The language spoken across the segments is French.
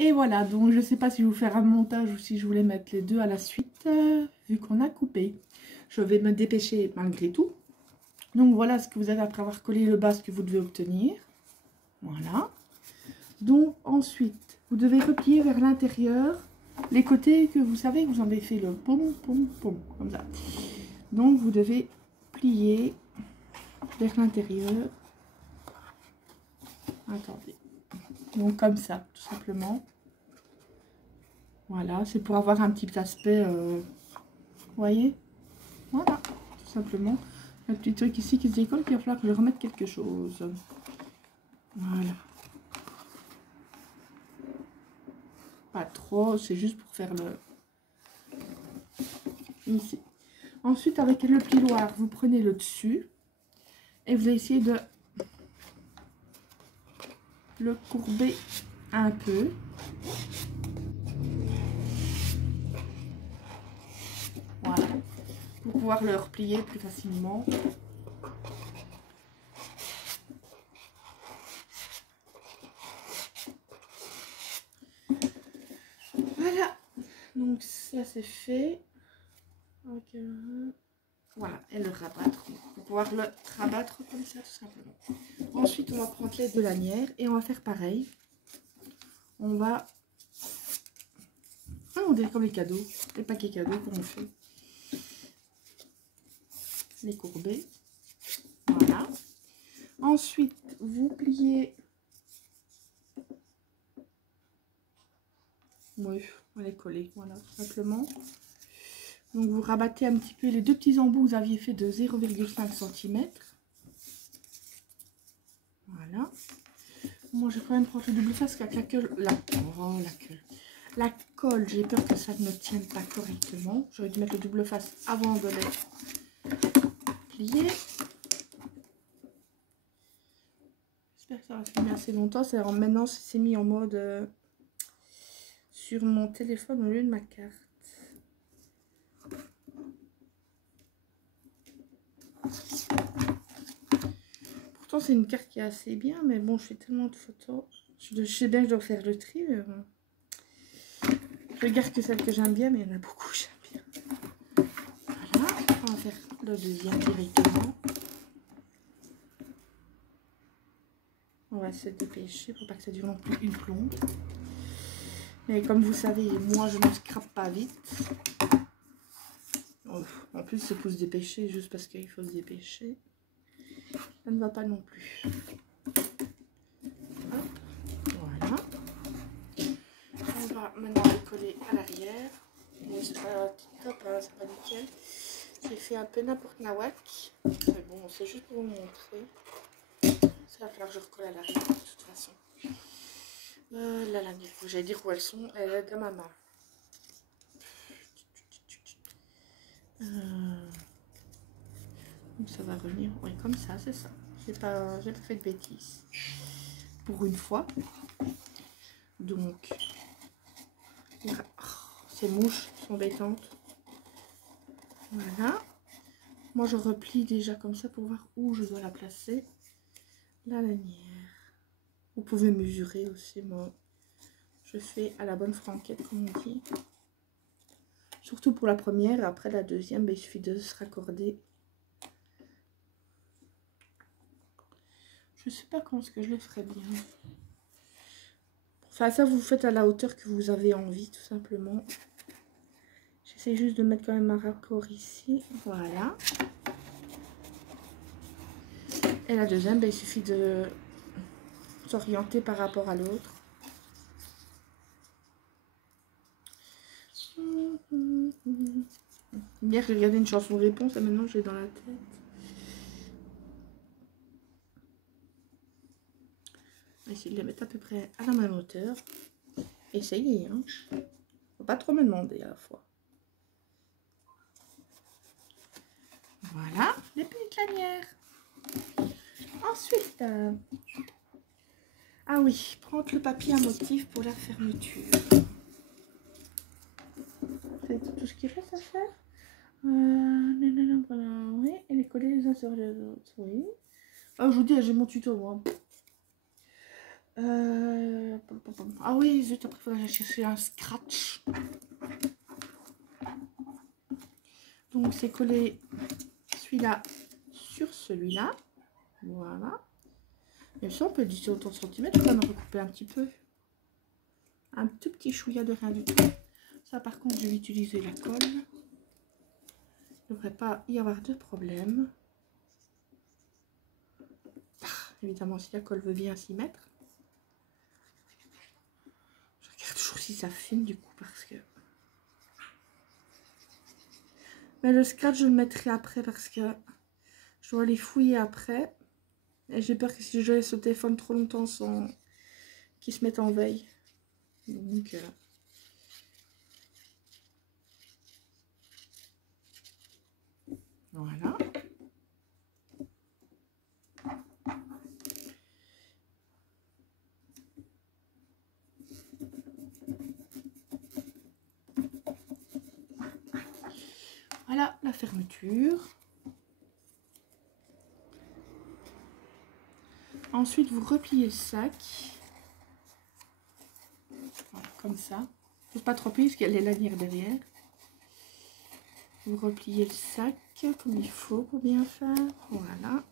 Et voilà, donc je ne sais pas si je vais vous faire un montage ou si je voulais mettre les deux à la suite, vu qu'on a coupé. Je vais me dépêcher malgré tout. Donc voilà ce que vous avez après avoir collé le bas, ce que vous devez obtenir. Voilà. Donc ensuite, vous devez replier vers l'intérieur les côtés que vous savez que vous en avez fait le pom, pom, pom, comme ça. Donc vous devez plier vers l'intérieur. Attendez. Donc comme ça, tout simplement. Voilà, c'est pour avoir un petit aspect, vous voyez. Voilà, tout simplement. Un petit truc ici qui se décolle, puis il va falloir que je remette quelque chose. Voilà. Pas trop, c'est juste pour faire le... Ici. Ensuite, avec le plioir, vous prenez le dessus et vous allez essayer de le courber un peu. Voilà. Pour pouvoir le replier plus facilement. Voilà. Donc ça c'est fait. Okay. Voilà, et le rabattre. Pour pouvoir le rabattre comme ça tout simplement. Ensuite, on va prendre les deux lanières et on va faire pareil. On va... Ah, on dirait comme les cadeaux. Les paquets cadeaux qu'on fait. Les courber. Voilà. Ensuite, vous pliez... Oui, on les coller. Voilà, tout simplement. Donc, vous rabattez un petit peu les deux petits embouts que vous aviez fait de 0,5 cm. Voilà. Moi, je vais quand même prendre le double face qu'avec la queue... La colle, j'ai peur que ça ne tienne pas correctement. J'aurais dû mettre le double face avant de les plier. J'espère que ça va finir assez longtemps. Maintenant, c'est mis en mode sur mon téléphone au lieu de ma carte. Pourtant, c'est une carte qui est assez bien, mais bon, je fais tellement de photos. Je sais bien que je dois faire le tri. Mais bon. Je regarde que celles que j'aime bien, mais il y en a beaucoup que j'aime bien. Voilà, on va faire le deuxième directement. On va se dépêcher pour pas que ça dure non plus une plombe. Mais comme vous savez, moi, je ne scrape pas vite. Oh, en plus, il faut se dépêcher juste parce qu'il faut se dépêcher. Ça ne va pas non plus. Hop, voilà. On va maintenant le coller à l'arrière. Bon, c'est pas top, hein, c'est pas nickel. J'ai fait un peu n'importe nawak. Mais bon, c'est juste pour vous montrer. Ça va falloir que je recolle à l'arrière de toute façon. La lanière, j'allais dire où elles sont. Elle est dans ma main. Donc ça va revenir. Oui, comme ça, c'est ça. J'ai pas fait de bêtises. Pour une fois. Donc, oh, ces mouches sont embêtantes. Voilà. Moi, je replie déjà comme ça pour voir où je dois la placer. La lanière. Vous pouvez mesurer aussi, moi. Je fais à la bonne franquette, comme on dit. Surtout pour la première. Après la deuxième, ben, il suffit de se raccorder. Je sais pas quand est-ce que je le ferai bien. Enfin, ça, vous faites à la hauteur que vous avez envie, tout simplement. J'essaie juste de mettre quand même un raccord ici. Voilà. Et la deuxième, ben, il suffit de s'orienter par rapport à l'autre. Hier, j'ai regardé une chanson de réponse et maintenant, j'ai dans la tête. On va essayer de les mettre à peu près à la même hauteur. Essayez, hein. Faut pas trop me demander à la fois. Voilà, les petites lanières. Ensuite, ah oui, prendre le papier à motif pour la fermeture. C'est tout ce qu'il reste à faire. Voilà, oui, et les coller les uns sur les autres, oui. Oh, je vous dis, j'ai mon tuto, moi. Ah oui, zut, après il faudrait chercher un scratch. Donc c'est collé celui-là sur celui-là. Voilà. Même si on peut dire autant de centimètres, on va me recouper un petit peu. Un tout petit chouïa de rien du tout. Ça par contre, je vais utiliser la colle. Il ne devrait pas y avoir de problème. Évidemment, si la colle veut bien s'y mettre. Je regarde toujours si ça filme du coup parce que... Mais le scratch, je le mettrai après parce que je dois les fouiller après. Et j'ai peur que si je laisse le téléphone trop longtemps sans qu'il se mette en veille. Donc... voilà. Voilà la fermeture. Ensuite, vous repliez le sac. Voilà, comme ça. Il ne faut pas trop plier parce qu'il y a les lanières derrière. Vous repliez le sac comme il faut pour bien faire. Voilà.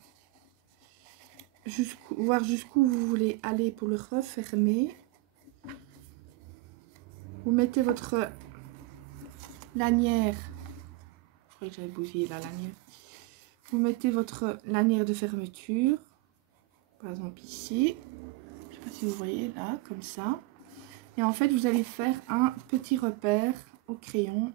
Voir jusqu'où vous voulez aller pour le refermer. Vous mettez votre lanière. Je croyais que j'avais bousillé la lanière. Vous mettez votre lanière de fermeture. Par exemple ici. Je ne sais pas si vous voyez là, comme ça. Et en fait, vous allez faire un petit repère au crayon.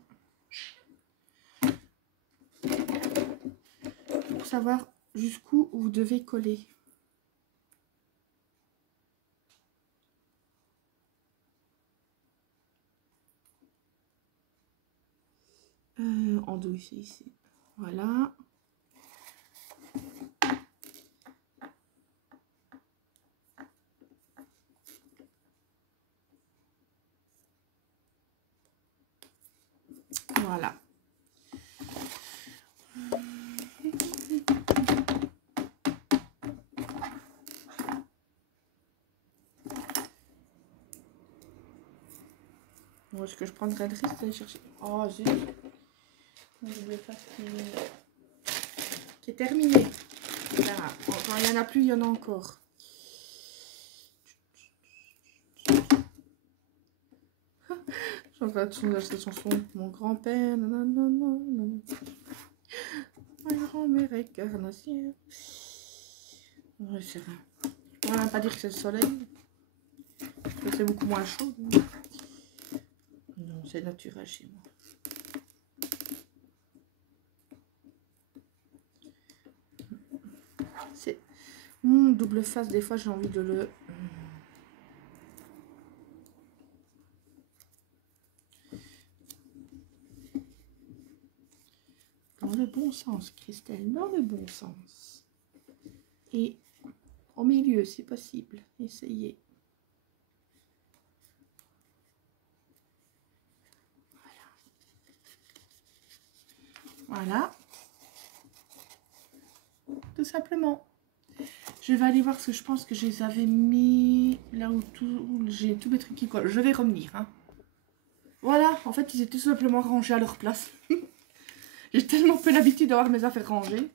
Pour savoir jusqu'où vous devez coller. En dos ici. Voilà. Voilà. Bon, est-ce que je prendrais le risque d'aller chercher? Oh zut. Je voulais faire qui est terminé. Là, quand il n'y en a plus, il y en a encore. Je suis en train de cette chanson. Mon grand-père. Ma grand-mère est carnassière. Ouais, c'est vrai. On va pas dire que c'est le soleil. Parce que c'est beaucoup moins chaud. Non, c'est naturel chez moi. C'est double face. Des fois, j'ai envie de le... Dans le bon sens, Christelle. Dans le bon sens. Et au milieu, si possible. Essayez. Voilà. Tout simplement. Je vais aller voir ce que je pense que je les avais mis là où j'ai tous mes trucs qui collent. Je vais revenir. Hein. Voilà, en fait, ils étaient tout simplement rangés à leur place. J'ai tellement peu l'habitude d'avoir mes affaires rangées.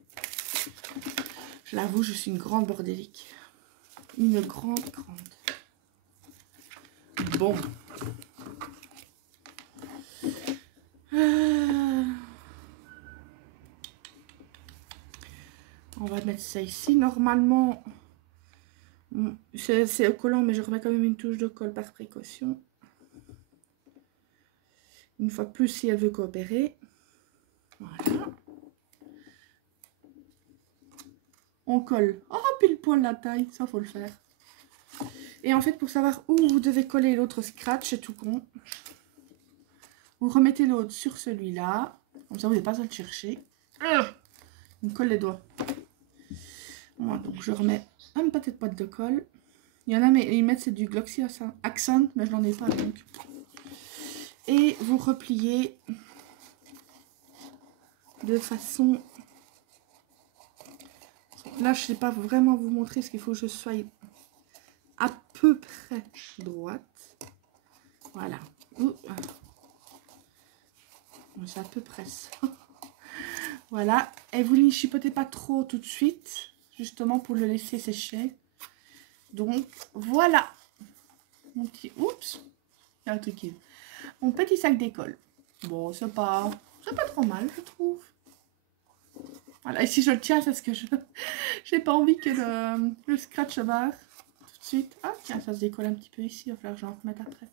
Je l'avoue, je suis une grande bordélique. Une grande. Bon. On va mettre ça ici. Normalement, c'est collant, mais je remets quand même une touche de colle par précaution. Une fois de plus, si elle veut coopérer. Voilà. On colle. Oh, pile poil la taille. Ça, faut le faire. Et en fait, pour savoir où vous devez coller l'autre scratch, c'est tout con. Vous remettez l'autre sur celui-là. Comme ça, vous n'avez pas à le chercher. On colle les doigts. Moi, donc je remets un petite pâte de colle. Il y en a, mais ils mettent c'est du Gloxy Accent, mais je n'en ai pas donc. Et vous repliez de façon... Là, je ne sais pas vraiment vous montrer ce qu'il faut que je sois à peu près droite. Voilà. C'est à peu près ça. Voilà. Et vous n'y chipotez pas trop tout de suite, justement pour le laisser sécher. Donc, voilà. Mon petit... Oups. Il y a un truc qui... Mon petit sac d'école. Bon, c'est pas trop mal, je trouve. Voilà, et si je le tiens, c'est parce que je j'ai pas envie que le scratch se barre tout de suite. Ah, tiens, ça se décolle un petit peu ici. Il va falloir que j'en remette après.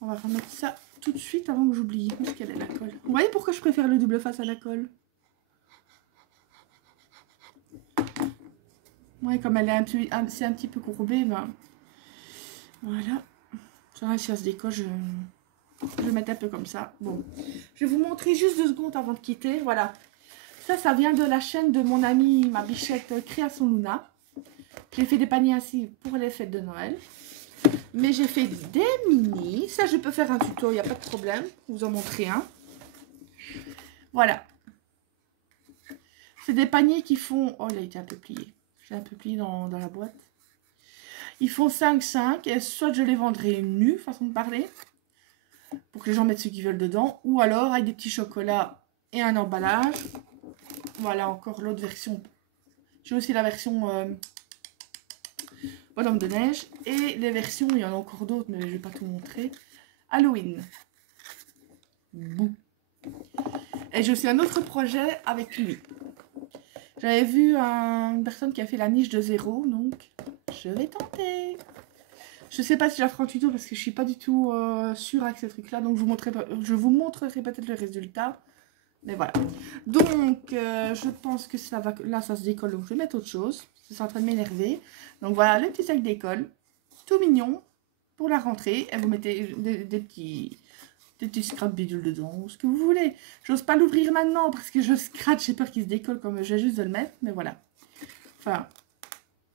On va remettre ça tout de suite avant que j'oublie. Où est-ce qu'elle est la colle? Vous voyez pourquoi je préfère le double face à la colle? Ouais, comme elle est c'est un petit peu courbé, ben voilà. Ça, si ça se décolle, je vais mettre un peu comme ça. Bon, je vais vous montrer juste 2 secondes avant de quitter. Voilà. Ça vient de la chaîne de mon amie, ma bichette Création Luna. J'ai fait des paniers ainsi pour les fêtes de Noël. Mais j'ai fait des mini. Ça, je peux faire un tuto, il n'y a pas de problème. Je vous en montrer un. Voilà. C'est des paniers qui font... Oh, il a été un peu plié. J'ai un peu plié dans la boîte. Ils font 5,5. Et soit je les vendrai nus, façon de parler, pour que les gens mettent ce qu'ils veulent dedans. Ou alors avec des petits chocolats et un emballage. Voilà, encore l'autre version. J'ai aussi la version bonhomme de neige. Et les versions, il y en a encore d'autres, mais je ne vais pas tout montrer. Halloween. Bouh. Et j'ai aussi un autre projet avec lui. J'avais vu une personne qui a fait la niche de 0, donc je vais tenter. Je ne sais pas si je la ferai en tuto parce que je ne suis pas du tout sûre avec ces trucs-là. Donc je vous montrerai peut-être le résultat. Mais voilà. Donc, je pense que ça va... Là, ça se décolle, donc je vais mettre autre chose. C'est en train de m'énerver. Donc, voilà, le petit sac d'école. Tout mignon. Pour la rentrée. Et vous mettez des petits scrap bidules dedans. Ce que vous voulez. J'ose pas l'ouvrir maintenant parce que je scratch. J'ai peur qu'il se décolle comme j'ai juste de le mettre. Mais voilà. Enfin,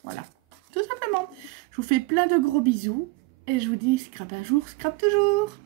voilà. Tout simplement. Je vous fais plein de gros bisous. Et je vous dis, scrap un jour, scrap toujours.